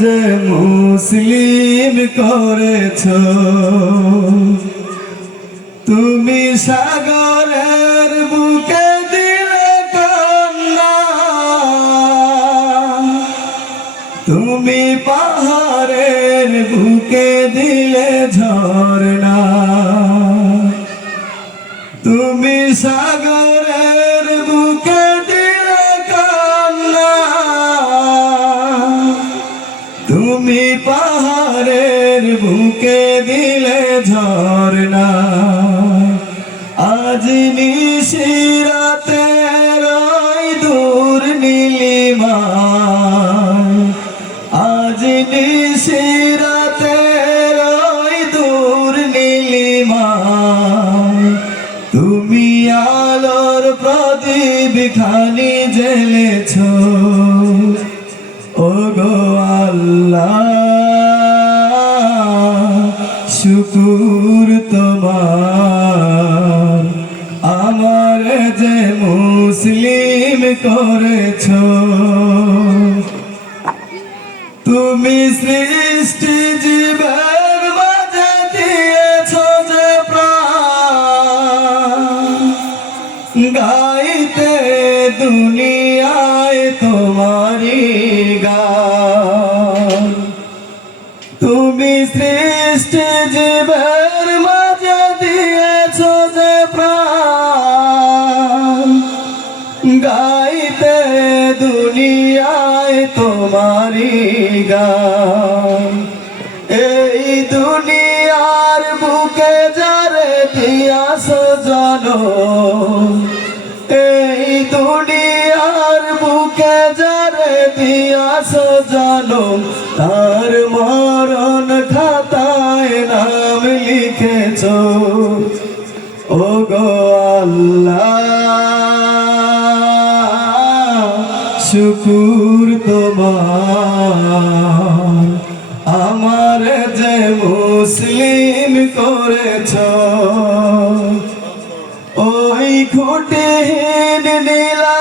যে মুসলিম করেছ, তুমি সাগরের বুকে দিলে কন্যা, তুমি পাহাড়ের বুকে দিলে ঝরনা, তুমি সাগরের বুকে দিলে কন্যা, তুমি পাহাড়ের বুকে দিলে ঝরনা। আজ নিশিরাতে রয় দূর নীলিমায়, আজ নিশিরাতে রয় দূর নীলিমায়, তুমি আলোর প্রদীপ খানি জ্বেলেছ, ওগো আল্লাহ শুকুর তোমার, আমার যে মুসলিম করেছ। তুমি সৃষ্টি জীবের মাঝে দিয়েছ যে প্রাণ, গাইতে দুনিয়ায় তোমারি গান। তুমি সৃষ্টি জীবের মাঝে দিয়েছ যে প্রাণ, গাইতে দুনিয়ায় তোমারি গান। এই দুনিয়ার বুকে যারে দিয়াছ জনম, এই দুনিয়ার বুকে যারে দিয়াছ জনম, তার মরণ খাতায় নাম লিখেছ, ওগো আল্লাহ শুকুর তোমার, আমার যে মুসলিম করেছ। ওই খুঁটিহীন নীলা